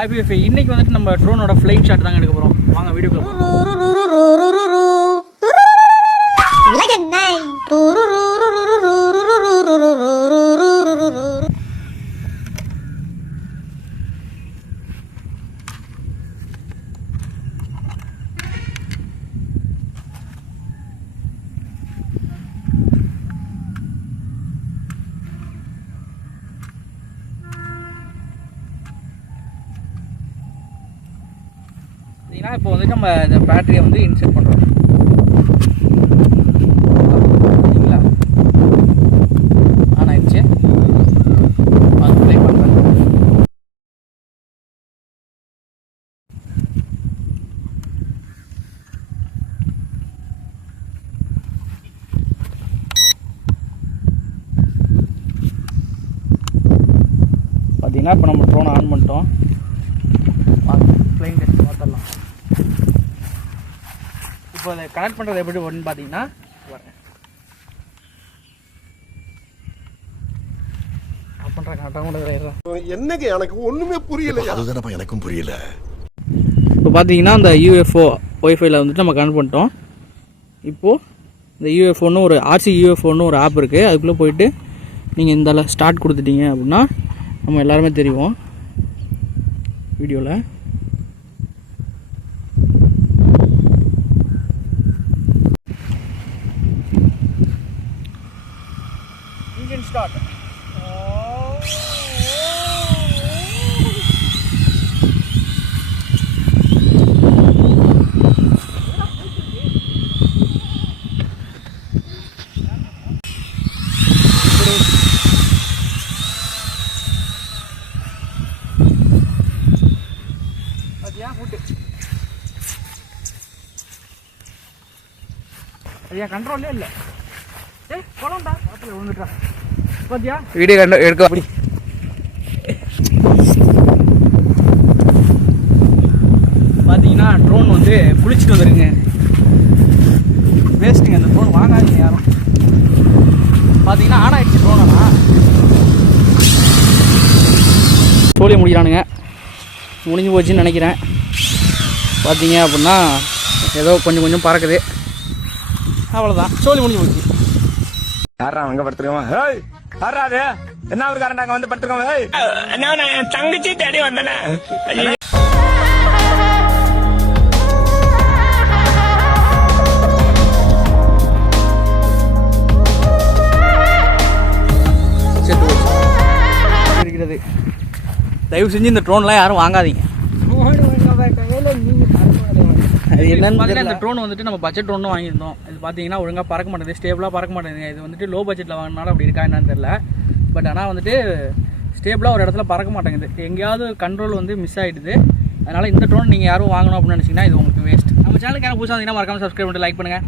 இன்னைக்கு வந்துட்டு நம்ம ட்ரோனோட ஃப்ளைட் ஷாட் தாங்க எடுக்க போகிறோம். வாங்க வீடியோக்குள்ள இப்போ வந்துட்டு நம்ம இந்த பேட்டரியை வந்து இன்செர்ட் பண்ணுறோம். சரிங்களா, ஆன் ஆயிடுச்சு. அது ப்ளே பண்ணுறேன். பார்த்தீங்கன்னா இப்போ நம்ம ட்ரோனை ஆன் பண்ணிட்டோம். ஃப்ளைங் டெஸ்ட் பார்த்துடலாம். இப்போ அதை கனெக்ட் பண்ணுறது எப்படி வரும்னு பார்த்தீங்கன்னா என்னங்க எனக்கு ஒன்றுமே புரியல. அதுதான் எனக்கும் புரியல. இப்போ பார்த்தீங்கன்னா அந்த யூஎஃப்ஓ ஒய்ஃபைல வந்துட்டு நம்ம கனெக்ட் பண்ணிட்டோம். இப்போது இந்த யூஎஃப்ஓன்னு ஒரு ஆர்சி யூஎஃப்ஓன்னு ஒரு ஆப் இருக்குது. அதுக்குள்ளே போயிட்டு நீங்கள் இந்த ஸ்டார்ட் கொடுத்துட்டீங்க அப்படின்னா நம்ம எல்லாருமே தெரியும் வீடியோவில். Engine start. ஐயா கண்ட்ரோல்லே இல்லை. கொலண்டா பக்கத்தில் விழுந்துட்டா பார்த்தியா? வீடியோ எடுக்க அப்படி பார்த்தீங்கன்னா ட்ரோன் வந்து குளிச்சுட்டு வந்துருங்க. வேஸ்ட்டுங்க, அந்த ட்ரோன் வாங்காதீங்க யாரும். பார்த்தீங்கன்னா ஆன் ஆகிடுச்சு ட்ரோனெல்லாம். சோழியை முடிக்கிறானுங்க, முடிஞ்சு போச்சுன்னு நினைக்கிறேன். பார்த்தீங்க அப்படின்னா ஏதோ கொஞ்சம் கொஞ்சம் பறக்குது, அவ்வளோதான். சோழி முடிஞ்சு போச்சு. யாரா அங்க படுத்துருக்கோம்? யாராது என்ன ஒரு காரணம் வந்து படுத்துருக்கோம்? நான் என் தங்கச்சி தேடி வந்தேனே. இருக்கிறது. தயவு செஞ்சு இந்த ட்ரோன்லாம் யாரும் வாங்காதீங்க. அது என்னன்னு பார்த்தீங்கன்னா இந்த ட்ரோன் வந்துட்டு நம்ம பட்ஜெட் ட்ரோனும் வாங்கியிருந்தோம். இது பார்த்தீங்கன்னா ஒழுங்காக பறக்க மாட்டேங்குது, ஸ்டேபிளாக பறக்க மாட்டேங்குது. இது வந்துட்டு லோ பட்ஜெட்டில் வாங்கினாலும் அப்படி இருக்கா என்னன்னு தெரியல. பட் ஆனால் வந்துட்டு ஸ்டேபிளாக ஒரு இடத்துல பறக்க மாட்டேங்குது. எங்கேயாவது கண்ட்ரோல் வந்து மிஸ் ஆகிடுது. அதனால் இந்த ட்ரோன் நீங்கள் யாரும் வாங்கணும் அப்படின்னு நினச்சிங்கன்னா இது உங்களுக்கு வேஸ்ட். நம்ம சேனலுக்கு யாரும் புதுசாக இருந்தீங்கன்னா மறக்காமல் சப்ஸ்கிரைப் பண்ணிட்டு லைக் பண்ணுங்கள்.